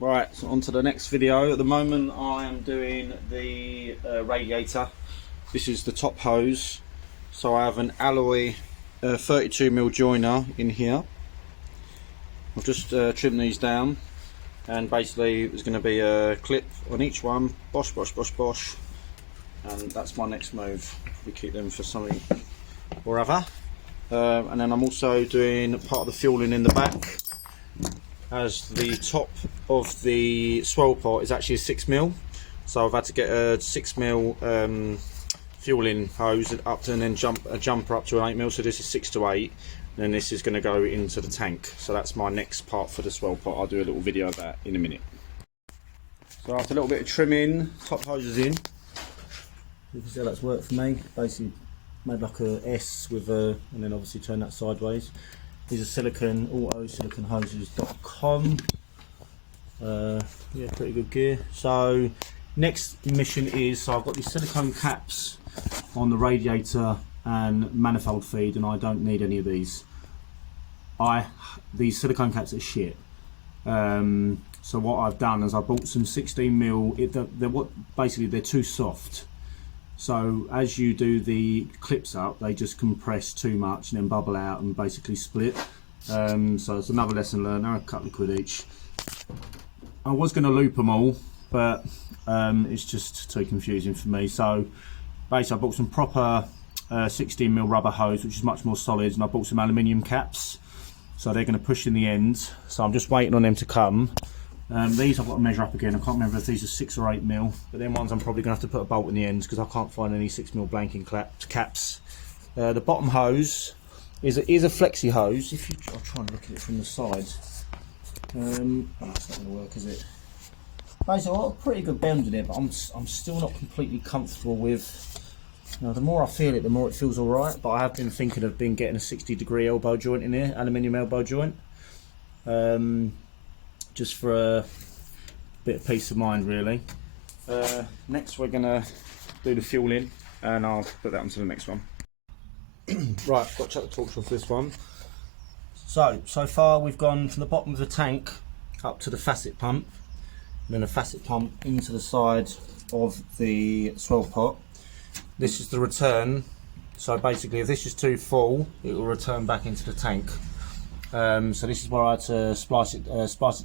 Right, so on to the next video. At the moment I am doing the radiator. This is the top hose. So I have an alloy 32mm joiner in here. I've just trimmed these down, and basically there's going to be a clip on each one. Bosh, bosh, bosh, bosh. And that's my next move. We keep them for something or other. And then I'm also doing part of the fueling in the back, as the top of the swell pot is actually a 6mm, so I've had to get a 6mm fueling hose up to, and then a jumper up to an 8mm. So this is 6 to 8, and then this is going to go into the tank. So that's my next part for the swell pot. I'll do a little video of that in a minute. So after a little bit of trimming, top hose is in. You can see how that's worked for me. Basically made like a S with a, and then obviously turn that sideways. These are silicone, autosiliconhoses.com. Yeah, pretty good gear. So next mission is, so I've got these silicone caps on the radiator and manifold feed, and I don't need any of these. These silicone caps are shit. So what I've done is I bought some 16mm. Basically they're too soft. So as you do the clips up, they just compress too much and then bubble out and basically split. So it's another lesson learned. They're a couple of quid each. I was going to loop them all, but it's just too confusing for me. So basically I bought some proper 16mm rubber hose, which is much more solid, and I bought some aluminium caps. So they're going to push in the end. So I'm just waiting on them to come. These I've got to measure up again. I can't remember if these are 6 or 8mm, but then ones I'm probably going to have to put a bolt in the ends because I can't find any 6mm blanking caps. The bottom hose is a flexi hose. I'll try and look at it from the side. Oh, it's not going to work, is it? Basically, I've got a pretty good bend in it, but I'm still not completely comfortable with. Now, the more I feel it, the more it feels all right. But I have been thinking of getting a 60-degree elbow joint in here, aluminium elbow joint. Just for a bit of peace of mind, really. Next we're going to do the fueling, and I'll put that onto the next one. Right, got to chuck the torch off this one. So far we've gone from the bottom of the tank up to the facet pump, and then a facet pump into the side of the swell pot. This is the return. So basically if this is too full, it will return back into the tank. So this is where I had to splice it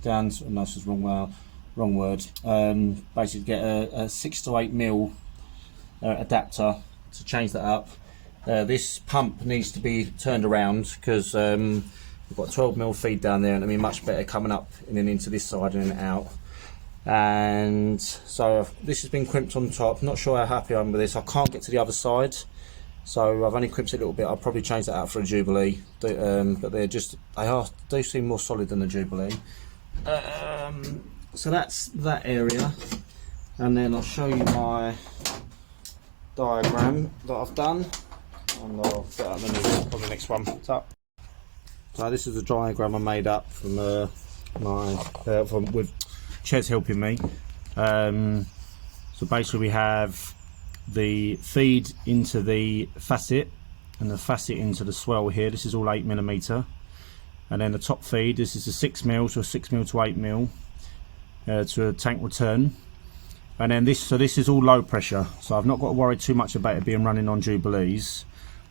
down. No, this is wrong word. Basically, get a 6 to 8mm adapter to change that up. This pump needs to be turned around because we've got 12mm feed down there, and it'll be much better coming up and then into this side and then out. And so this has been crimped on top. Not sure how happy I am with this. I can't get to the other side. So I've only crimped it a little bit. I'll probably change that out for a Jubilee, but they do seem more solid than the Jubilee. So that's that area, and then I'll show you my diagram that I've done, and I'll put that on the next one. So this is the diagram I made up from with Ches helping me. So basically we have the feed into the facet and the facet into the swell here. This is all 8mm, and then the top feed, this is a 6mm, so a 6mm to 8mm to a tank return. And then this is all low pressure, so I've not got to worry too much about it being running on Jubilees.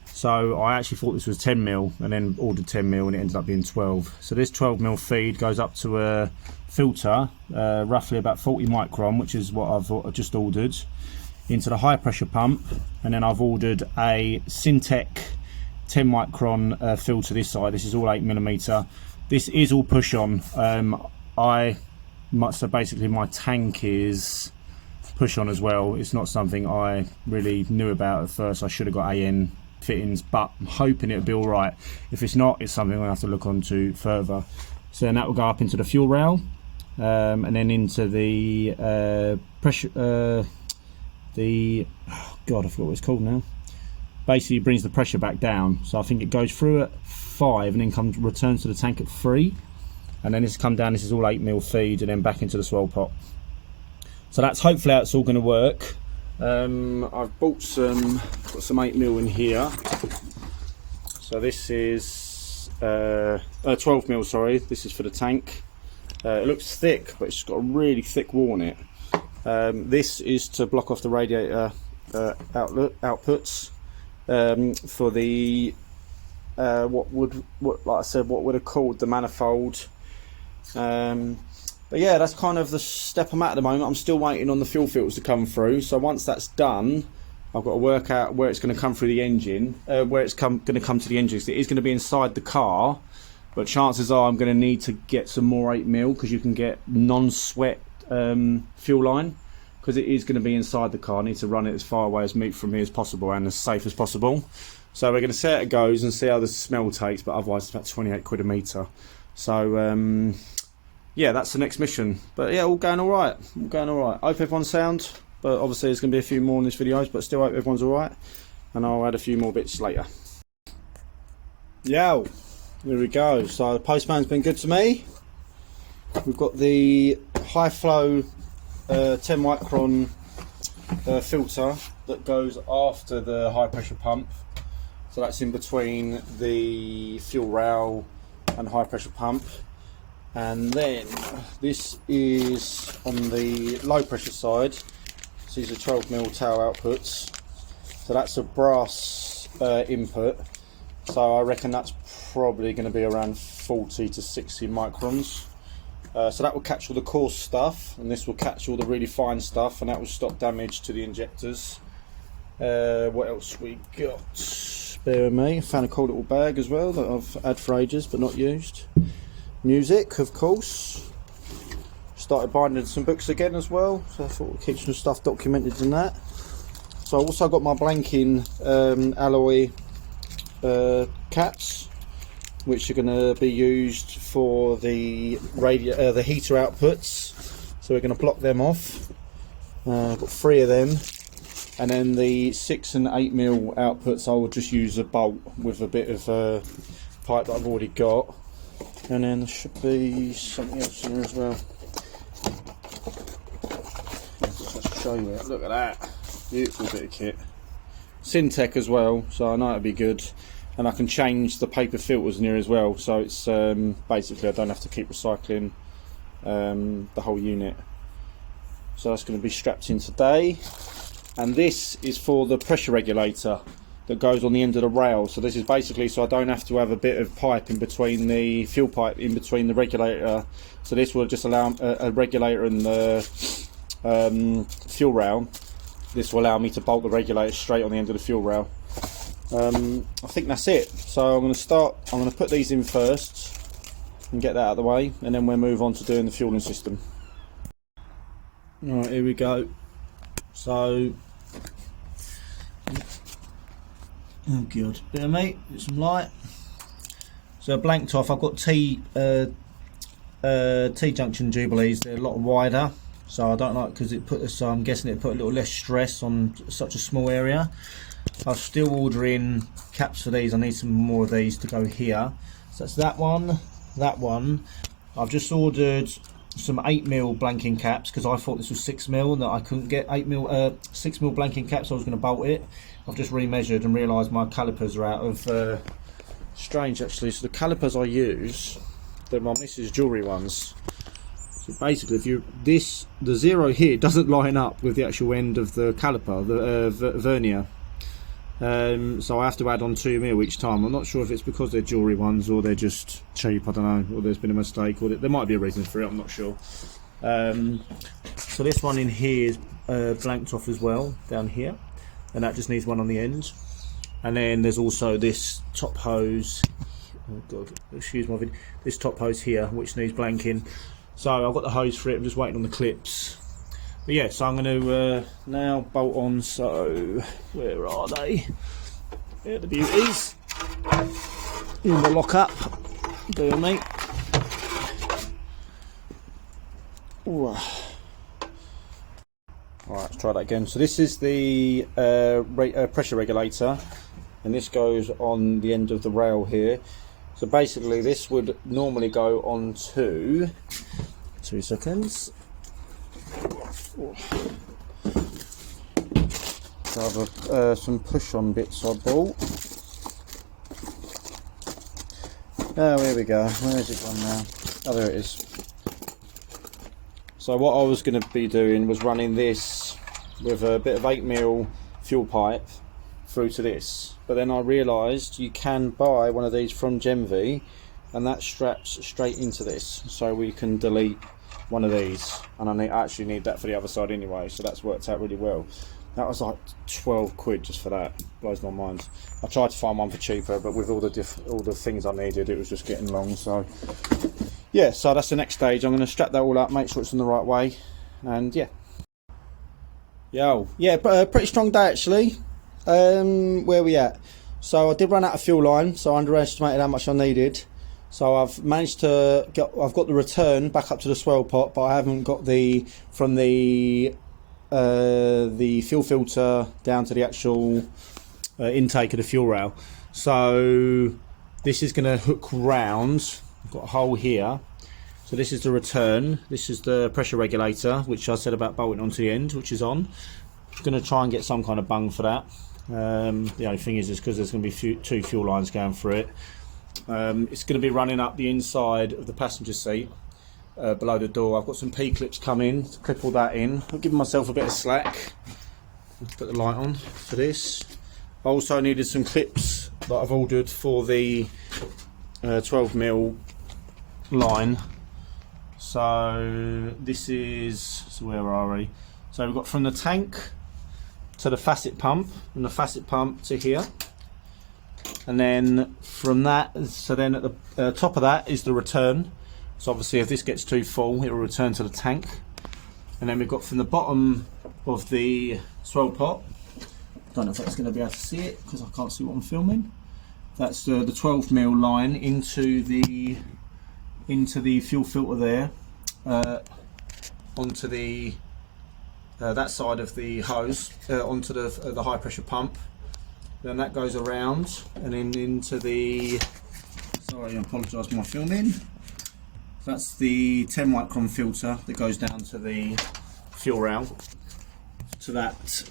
So I actually thought this was 10mm and then ordered 10mm, and it ended up being 12. So this 12mm feed goes up to a filter, roughly about 40 micron, which is what I've just ordered, into the high pressure pump. And then I've ordered a Vtec 10 micron filter this side. This is all 8mm. This is all push on. So basically my tank is push on as well. It's not something I really knew about at first. I should have got AN fittings, but I'm hoping it'll be all right. If it's not, it's something I'll have to look onto further. So then that will go up into the fuel rail, and then into the pressure, oh God, I forgot what it's called now. Basically it brings the pressure back down. So I think it goes through at 5 and then returns to the tank at 3, and then it's come down. This is all 8mm feed, and then back into the swell pot. So that's hopefully how it's all going to work. I've got some 8mm in here. So this is 12mm, sorry. This is for the tank. It looks thick, but it's got a really thick wall on it. This is to block off the radiator outputs for the like I said, what would have called the manifold. But yeah, that's kind of the step I'm at the moment. I'm still waiting on the fuel filters to come through. So once that's done, I've got to work out where it's going to come through the engine, where it's going to come to the engine. So it is going to be inside the car, but chances are I'm going to need to get some more 8mm, because you can get non-sweat fuel line, because it is going to be inside the car. I need to run it as far away from me as possible and as safe as possible. So we're going to see how it goes and see how the smell takes, but otherwise it's about 28 quid a metre. So yeah, that's the next mission. But yeah, all going alright. All going alright. Hope everyone's sound. But obviously there's going to be a few more in this videos, but still hope everyone's alright. And I'll add a few more bits later. Yeah, there we go. So the postman's been good to me. We've got the high flow 10 micron filter that goes after the high pressure pump. So that's in between the fuel rail and high pressure pump. And then this is on the low pressure side. So these are 12mm tail outputs. So that's a brass input. So I reckon that's probably going to be around 40 to 60 microns. So that will catch all the coarse stuff, and this will catch all the really fine stuff, and that will stop damage to the injectors. What else we got? Bear with me. I found a cool little bag as well that I've had for ages but not used. Music, of course. Started binding some books again as well, so I thought we'd keep some stuff documented in that. So I also got my blanking alloy caps, which are going to be used for the the heater outputs. So we're going to block them off. I've got 3 of them, and then the 6 and 8mm outputs I will just use a bolt with a bit of pipe that I've already got. And then there should be something else in there as well. Let's show you it. Look at that, beautiful bit of kit. Vtec as well, so I know it'll be good. And I can change the paper filters in here as well, so it's basically I don't have to keep recycling the whole unit. So that's going to be strapped in today. And this is for the pressure regulator that goes on the end of the rail. So this is basically so I don't have to have a bit of pipe in between, the fuel pipe in between the regulator. So this will just allow a regulator and the fuel rail. This will allow me to bolt the regulator straight on the end of the fuel rail. I think that's it. So I'm going to put these in first and get that out of the way, and then we'll move on to doing the fueling system. Alright, here we go. So, oh god, bear mate, get some light. So blanked off. I've got T-junction Jubilees. They're a lot wider, so I don't like, because it put. So I'm guessing it put a little less stress on such a small area. I'm still ordering caps for these. I need some more of these to go here. So that's that one, that one. I've just ordered some 8mm blanking caps, because I thought this was 6mm and that I couldn't get 6mm blanking caps. So I was going to bolt it. I've just remeasured and realised my calipers are out of. Strange actually. So the calipers I use, they're my Mrs. Jewellery ones. So basically, if the zero here doesn't line up with the actual end of the caliper, the vernier. So I have to add on 2mm each time. I'm not sure if it's because they're jewellery ones or they're just cheap, I don't know, or there's been a mistake, or there might be a reason for it, I'm not sure. So this one in here is blanked off as well, down here, and that just needs one on the end. And then there's also this top hose, oh god, excuse my video, this top hose here, which needs blanking. So I've got the hose for it, I'm just waiting on the clips. But yeah, so I'm going to now bolt on. So where are they? There, the beauties. In the lock up. Go on, mate. Alright, let's try that again. So this is the pressure regulator, and this goes on the end of the rail here. So basically this would normally go on to 2 seconds. So I have some push-on bits I bought. Oh, here we go. Where is it gone now? Oh, there it is. So what I was going to be doing was running this with a bit of 8mm fuel pipe through to this, but then I realised you can buy one of these from Genv, and that straps straight into this, so we can delete one of these, and I actually need that for the other side anyway, so that's worked out really well. That was like 12 quid just for that. Blows my mind. I tried to find one for cheaper, but with all the things I needed, it was just getting long. So yeah, so that's the next stage. I'm going to strap that all up, make sure it's in the right way, and yeah. Yeah, pretty strong day actually. Where we at? So I did run out of fuel line, so I underestimated how much I needed. So I've managed to I've got the return back up to the swell pot, but I haven't got from the fuel filter down to the actual intake of the fuel rail. So this is going to hook round. I've got a hole here. So this is the return. This is the pressure regulator, which I said about bolting onto the end, which is on. I'm going to try and get some kind of bung for that. The only thing is because there's going to be two fuel lines going through it. It's going to be running up the inside of the passenger seat. Below the door. I've got some P-clips coming to clip all that in. I've given myself a bit of slack. Let's put the light on for this. I also needed some clips that I've ordered for the 12mm line. So this is, so where are we? So we've got from the tank to the facet pump, and the facet pump to here. And then from that, so then at the top of that is the return. So obviously if this gets too full, it will return to the tank. And then we've got from the bottom of the swell pot, don't know if that's going to be able to see it because I can't see what I'm filming. That's the 12mm line into the fuel filter there, onto the that side of the hose, onto the high pressure pump. Then that goes around and then into the, sorry I apologise for my filming. That's the 10 micron filter that goes down to the fuel rail, to that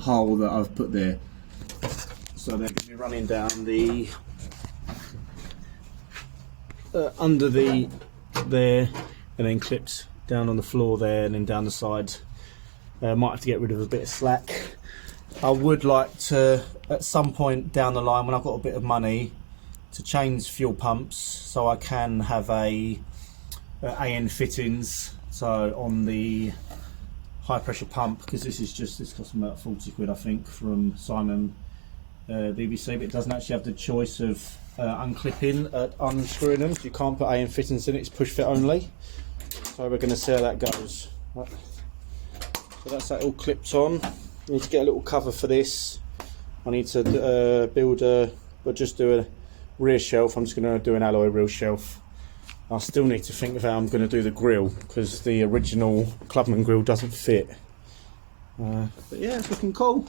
hole that I've put there. So they're going to be running down the under there, and then clips down on the floor there, and then down the sides. Might have to get rid of a bit of slack. I would like to, at some point down the line, when I've got a bit of money, to change fuel pumps so I can have a AN fittings, so on the high pressure pump, because this cost me about 40 quid I think from Simon BBC, but it doesn't actually have the choice of unclipping, unscrewing them, so you can't put AN fittings in it, it's push fit only. So we're going to see how that goes. Right. So that's that all clipped on. I need to get a little cover for this. I need to just do a rear shelf. I'm just going to do an alloy rear shelf. I still need to think of how I'm going to do the grille, because the original Clubman grille doesn't fit. But yeah, it's looking cool.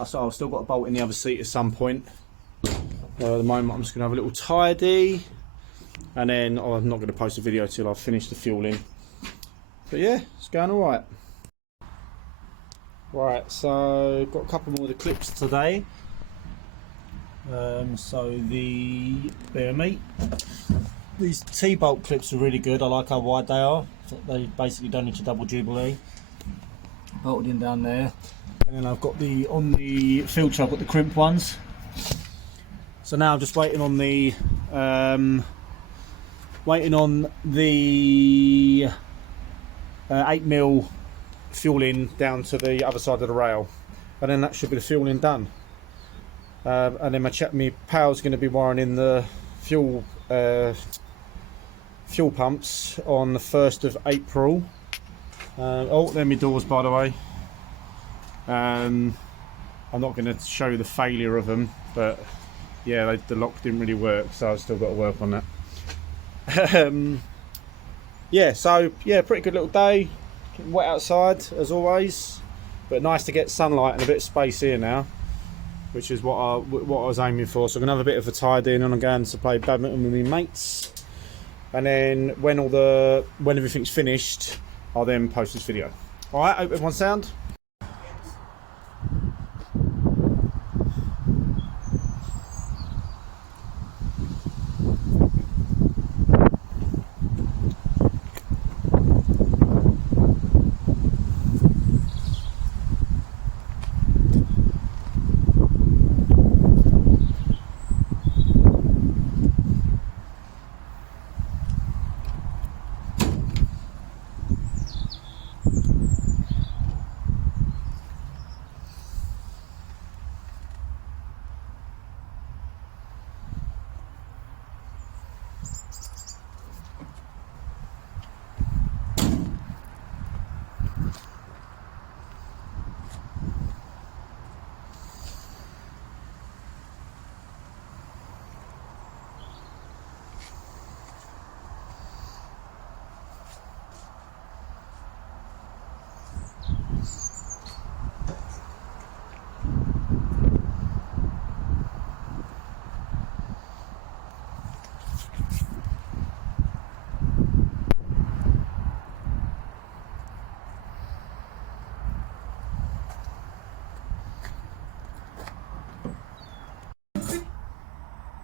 I've still got a bolt in the other seat at some point. At the moment I'm just going to have a little tidy, and then I'm not going to post a video till I've finished the fueling. But yeah, it's going alright. Right, so got a couple more of the clips today. So bear me. These T-bolt clips are really good. I like how wide they are. They basically don't need to double jubilee. Bolted in down there, and then I've got on the filter. I've got the crimp ones. So now I'm just waiting on the 8mm fueling down to the other side of the rail, and then that should be the fueling done. And then my pal's going to be wiring in the fuel pumps on the 1st of April. Oh, there are my doors, by the way. I'm not going to show you the failure of them, but yeah, the lock didn't really work, so I've still got to work on that. Yeah, so yeah, pretty good little day. Wet outside as always, but nice to get sunlight and a bit of space here now, which is what I was aiming for. So I'm gonna have a bit of a tidy in, and I'm going to play badminton with my mates, and then when everything's finished, I'll then post this video. All right, hope everyone's sound.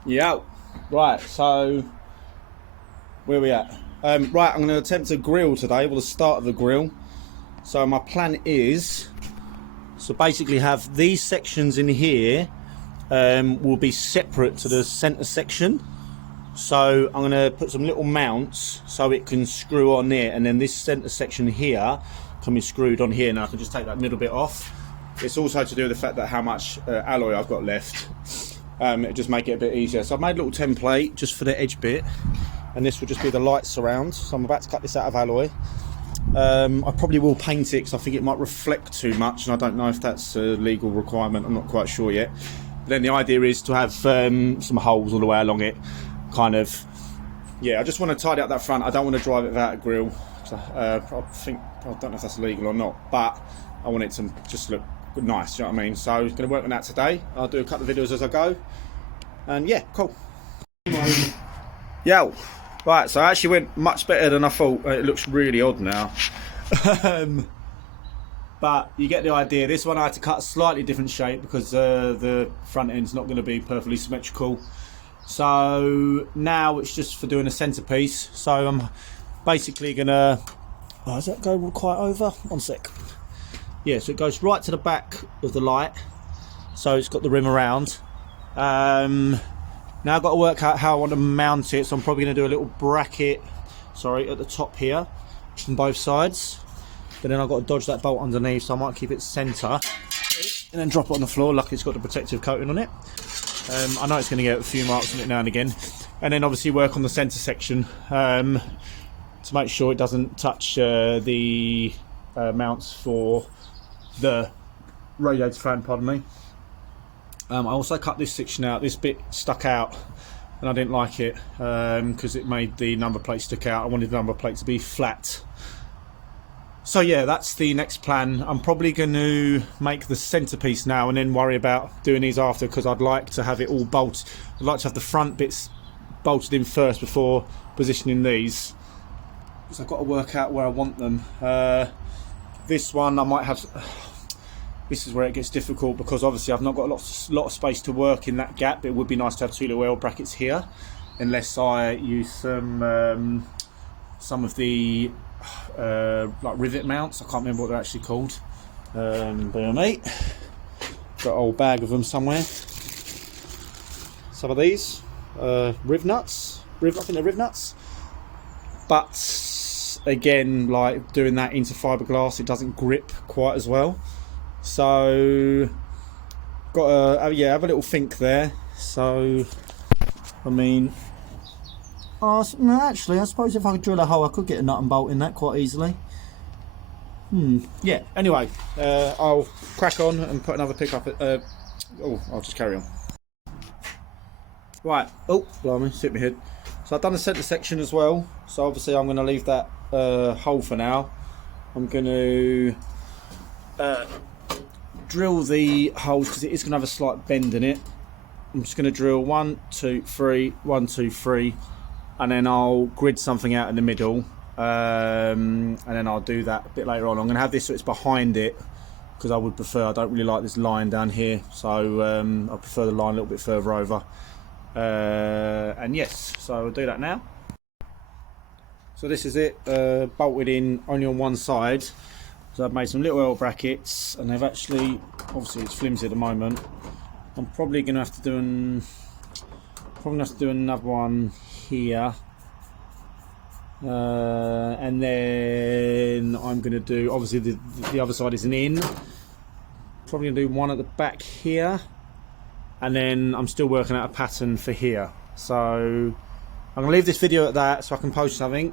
Yeah. Right, so where are we at? Right, I'm going to attempt to grill today, well, the start of the grill. So my plan is, so basically have these sections in here will be separate to the centre section. So I'm going to put some little mounts so it can screw on there, and then this centre section here can be screwed on here. Now I can just take that middle bit off. It's also to do with the fact that how much alloy I've got left. It'll just make it a bit easier. So I've made a little template just for the edge bit, and this will just be the light surround. So I'm about to cut this out of alloy. I probably will paint it because I think it might reflect too much, and I don't know if that's a legal requirement. I'm not quite sure yet. But then the idea is to have some holes all the way along it, kind of. Yeah, I just want to tidy up that front. I don't want to drive it without a grille. I don't know if that's legal or not, but I want it to just look nice, you know what I mean? So I'm going to work on that today. I'll do a couple of videos as I go, and yeah, cool. Yo, right, so I actually went much better than I thought. It looks really odd now. But you get the idea. This one I had to cut a slightly different shape because the front end's not going to be perfectly symmetrical. So now it's just for doing a centerpiece. So I'm basically going to... Oh, does that go quite over? One sec. Yeah, so it goes right to the back of the light, so it's got the rim around. Now I've got to work out how I want to mount it, so I'm probably going to do a little bracket, sorry, at the top here on both sides, but then I've got to dodge that bolt underneath, so I might keep it centre and then drop it on the floor. Luckily it's got the protective coating on it. I know it's going to get a few marks on it now and again, and then obviously work on the centre section to make sure it doesn't touch the mounts for the radiator fan, pardon me. I also cut this section out. This bit stuck out and I didn't like it because it made the number plate stick out. I wanted the number plate to be flat. So yeah, that's the next plan. I'm probably going to make the centerpiece now and then worry about doing these after, because I'd like to have it all bolted. I'd like to have the front bits bolted in first before positioning these, because I've got to work out where I want them. This one I might have... This is where it gets difficult, because obviously I've not got a lot of space to work in that gap. It would be nice to have two little L brackets here, unless I use some of the like rivet mounts. I can't remember what they're actually called. Bear with me. Got an old bag of them somewhere. Some of these riv nuts. I think they're riv nuts. But again, like doing that into fiberglass, it doesn't grip quite as well. So got to have a little think there. So I mean, actually I suppose if I could drill a hole I could get a nut and bolt in that quite easily. Yeah, anyway, I'll crack on and put another pick up at I'll just carry on. Right, oh blimey, hit my head. So I've done the centre section as well, so obviously I'm going to leave that hole for now. I'm going to drill the holes because it is going to have a slight bend in it. I'm just going to drill 1, 2, 3, 1, 2, 3, and then I'll grid something out in the middle, and then I'll do that a bit later on. I'm going to have this so it's behind it, because I don't really like this line down here, so I prefer the line a little bit further over. And yes, so I'll do that now. So this is it, bolted in only on one side. So I've made some little L brackets, and they've actually, obviously it's flimsy at the moment. I'm probably going to have to do another one here, and then I'm going to do, obviously the other side isn't in. Probably going to do one at the back here, and then I'm still working out a pattern for here. So I'm going to leave this video at that so I can post something.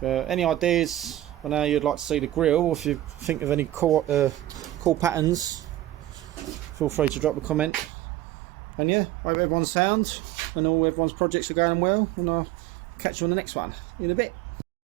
Any ideas on how you'd like to see the grill, or if you think of any cool patterns, feel free to drop a comment. And yeah, hope everyone's sound and everyone's projects are going well, and I'll catch you on the next one in a bit.